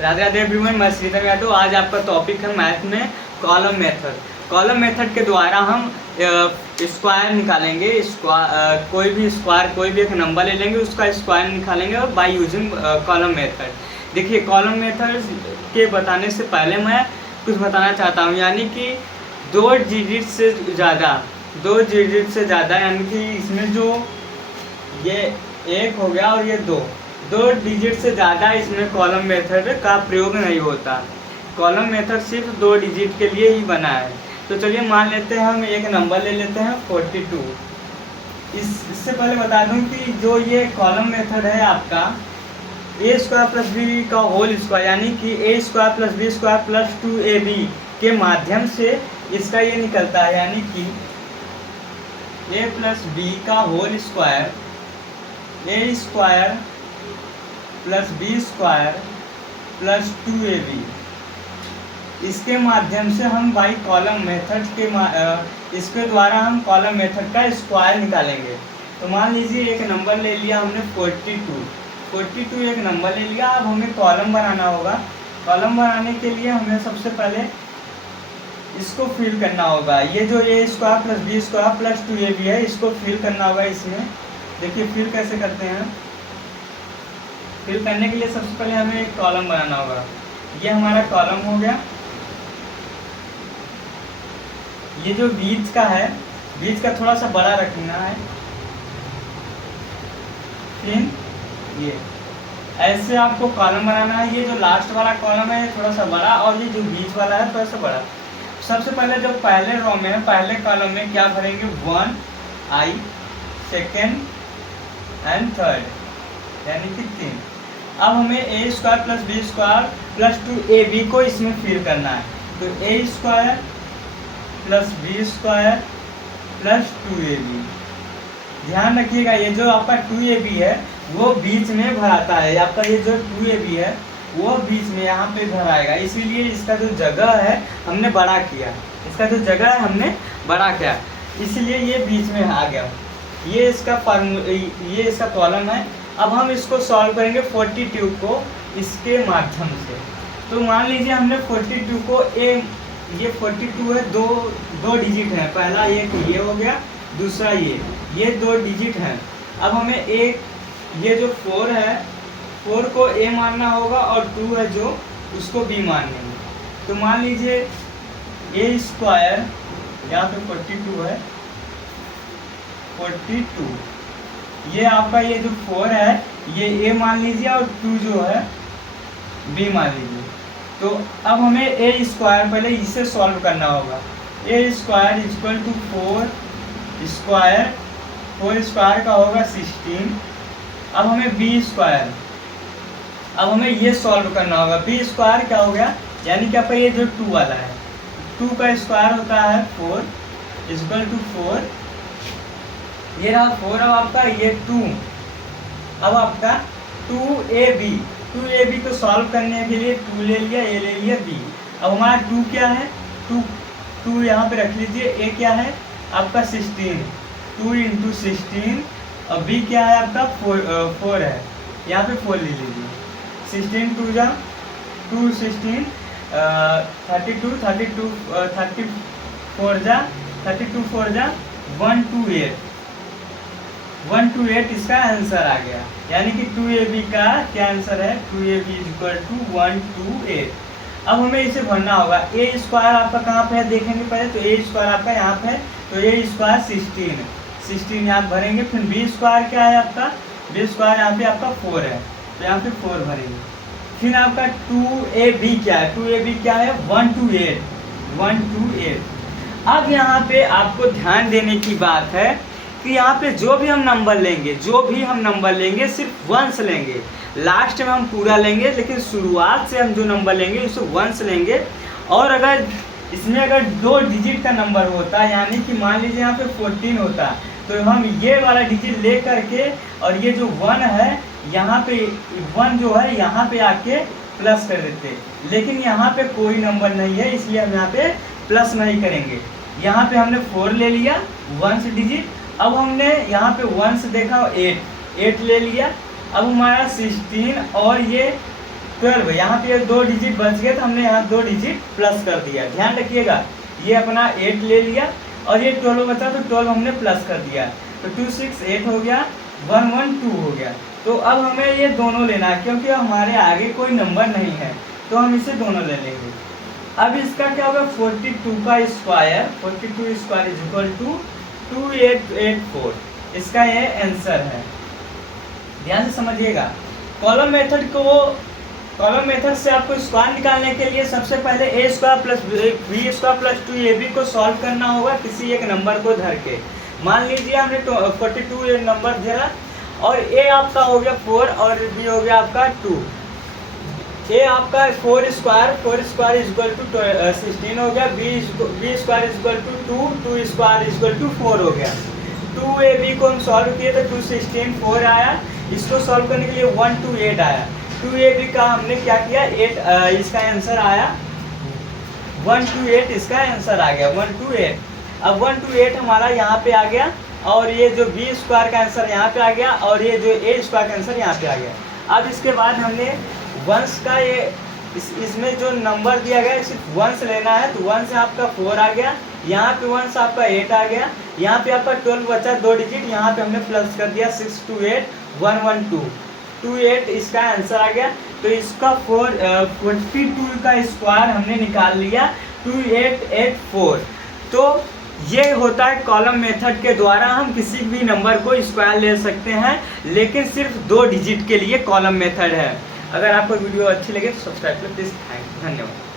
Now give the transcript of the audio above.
Radhe Radhe everyone, मैं श्रीधर यादव। आज आपका टॉपिक है मैथ में कॉलम मेथड। कॉलम मेथड के द्वारा हम स्क्वायर निकालेंगे। कोई भी स्क्वायर, कोई भी एक नंबर ले लेंगे, उसका स्क्वायर निकालेंगे बाय यूजिंग कॉलम मेथड। देखिए, कॉलम मेथड के बताने से पहले मैं कुछ बताना चाहता हूँ, यानी कि दो डिजिट से ज़्यादा, यानी कि इसमें जो ये एक हो गया और ये दो डिजिट से ज़्यादा इसमें कॉलम मेथड का प्रयोग नहीं होता। कॉलम मेथड सिर्फ 2 डिजिट के लिए ही बना है। तो चलिए मान लेते हैं, हम एक नंबर ले लेते हैं 42। इससे पहले बता दूं कि जो ये कॉलम मेथड है आपका ए स्क्वायर प्लस बी का होल स्क्वायर, यानी कि A square plus B square plus 2ab के माध्यम से इसका ये निकलता है, यानी कि ए प्लस बी का whole square, A square plus B square plus 2ab, इसके माध्यम से हम बाई कॉलम मेथड इसके द्वारा हम कॉलम मेथड का स्क्वायर निकालेंगे। तो मान लीजिए एक नंबर ले लिया हमने 42 एक नंबर ले लिया। अब हमें कॉलम बनाना होगा। कॉलम बनाने के लिए हमें सबसे पहले इसको फिल करना होगा। ये जो A square plus B square plus 2ab है, इसको फिल करना होगा इसमें। देखिए फिल कैसे करते हैं। फिल करने के लिए सबसे पहले हमें एक कॉलम बनाना होगा। ये हमारा कॉलम हो गया। ये जो बीच का है, बीच का थोड़ा सा बड़ा रखना है। फिर ये ऐसे आपको कॉलम बनाना है। ये जो लास्ट वाला कॉलम है ये थोड़ा सा बड़ा, और ये जो बीच वाला है थोड़ा सा बड़ा। सबसे पहले जो पहले रो में, पहले कॉलम में क्या करेंगे, 1i, सेकेंड एंड थर्ड, यानी कि 3। अब हमें A square plus B square plus 2ab को इसमें फिल करना है। तो A square plus B square plus 2ab, ध्यान रखिएगा ये जो आपका 2ab है वो बीच में भराता है। आपका ये जो 2ab है वो बीच में यहाँ पे भराएगा, इसीलिए इसका जो जगह है हमने बड़ा किया। इसका जो जगह है हमने बड़ा किया, इसलिए ये बीच में आ गया। ये इसका कॉलम है। अब हम इसको सॉल्व करेंगे 42 को इसके माध्यम से। तो मान लीजिए हमने 42 को ये 42 है, दो डिजिट है। पहला एक ये हो गया, दूसरा ये 2 डिजिट हैं। अब हमें एक ये जो 4 है, 4 को a मानना होगा और 2 है जो उसको b मानेंगे। तो मान लीजिए a स्क्वायर, यहाँ पे 42 है, 42 ये आपका ये जो 4 है ये a मान लीजिए और 2 जो है b मान लीजिए। तो अब हमें a स्क्वायर पहले इसे सॉल्व करना होगा। a square equal to 4 square का होगा 16। अब हमें b स्क्वायर, अब हमें ये सॉल्व करना होगा। b स्क्वायर क्या हो गया, यानी कि आपका ये जो 2 वाला है, 2 का स्क्वायर होता है 4 इक्वल टू 4। ये रहा 4। अब आपका ये 2, अब आपका 2ab को सॉल्व करने के लिए 2 ले लिया, a ले लिया, b। अब हमारा 2 क्या है, 2 यहाँ पे रख लीजिए। a क्या है आपका 16, 2 इंटू 16, और b क्या है आपका 4 है, यहाँ पे 4 ले लीजिए। 16 2 जा 2, 16 32 34 जा 32 4 जा 128 इसका आंसर आ गया। यानी कि 2ab का क्या आंसर है, 2ab इक्वल टू 128। अब हमें इसे भरना होगा। ए स्क्वायर आपका कहाँ पे है देखेंगे पहले। तो ए स्क्वायर आपका यहाँ पे है, तो ए स्क्वायर 16 यहाँ भरेंगे। फिर बी स्क्वायर क्या है आपका, बी स्क्वायर यहाँ पे आपका 4 है, तो यहाँ पे 4 भरेंगे। फिर आपका 2ab क्या है, 2ab क्या है 128। अब यहाँ पे आपको ध्यान देने की बात है कि यहाँ पे जो भी हम नंबर लेंगे सिर्फ वंस लेंगे। लास्ट में हम पूरा लेंगे, लेकिन शुरुआत से हम जो नंबर लेंगे उसे वंस लेंगे। और अगर इसमें अगर 2 डिजिट का नंबर होता, यानी कि मान लीजिए यहाँ पे 14 होता, तो हम ये वाला डिजिट ले करके और ये जो 1 है यहाँ पे 1 जो है यहाँ पे आके प्लस कर देते। लेकिन यहाँ पे कोई नंबर नहीं है, इसलिए हम यहाँ पे प्लस नहीं करेंगे। यहाँ पे हमने 4 ले लिया, 1 डिजिट। अब हमने यहाँ पे 1 देखा, 8 ले लिया। अब हमारा 16 और ये 12। यहाँ पे 2 डिजिट बच गए तो हमने यहाँ 2 डिजिट प्लस कर दिया। ध्यान रखिएगा, ये अपना 8 ले लिया और ये 12 बचा तो 12 हमने प्लस कर दिया, तो 2 6 8 हो गया, 1 1 2 हो गया। तो अब हमें ये दोनों लेना है, क्योंकि हमारे आगे कोई नंबर नहीं है तो हम इसे दोनों ले लेंगे। अब इसका क्या होगा, 42 का square, 42 square is equal to 2884, इसका ये आंसर है। ध्यान से समझिएगा। कॉलम मेथड से आपको स्क्वायर निकालने के लिए सबसे पहले A square plus B square plus 2ab को सॉल्व करना होगा किसी एक नंबर को धर के। मान लीजिए हमने 42 नंबर धरा और ए आपका हो गया 4 और बी हो गया आपका 2। ए आपका 4 स्क्वायर इज इक्वल टू 16 हो गया, B square is equal to 2 square is equal to 4 हो गया। 2ab को हम सॉल्व किए तो 2 16 4 आया, इसको सॉल्व करने के लिए 1 2 8 आया। 2ab का हमने क्या किया, 8 इसका आंसर आया 1 2 8, इसका आंसर आ गया 1 2 8। अब 1 2 8 हमारा यहाँ पे आ गया और ये जो बी स्क्वायर का आंसर यहाँ पे आ गया और ये जो ए स्क्वायर का आंसर यहाँ पे आ गया। अब इसके बाद हमने वंस का ये इसमें जो नंबर दिया गया सिर्फ वंस लेना है, तो 1 से आपका 4 आ गया, यहाँ पे 1 से आपका 8 आ गया, यहाँ पे आपका 12 बचा 2 डिजिट, यहाँ पे हमने प्लस कर दिया 6 2 8 1 1 2 2 8, इसका आंसर आ गया। तो इसका 42 का स्क्वायर हमने निकाल लिया 2884। तो ये होता है कॉलम मेथड के द्वारा हम किसी भी नंबर को स्क्वायर ले सकते हैं, लेकिन सिर्फ 2 डिजिट के लिए कॉलम मेथड है। अगर आपको वीडियो अच्छी लगे तो सब्सक्राइब करें प्लीज़। धन्यवाद।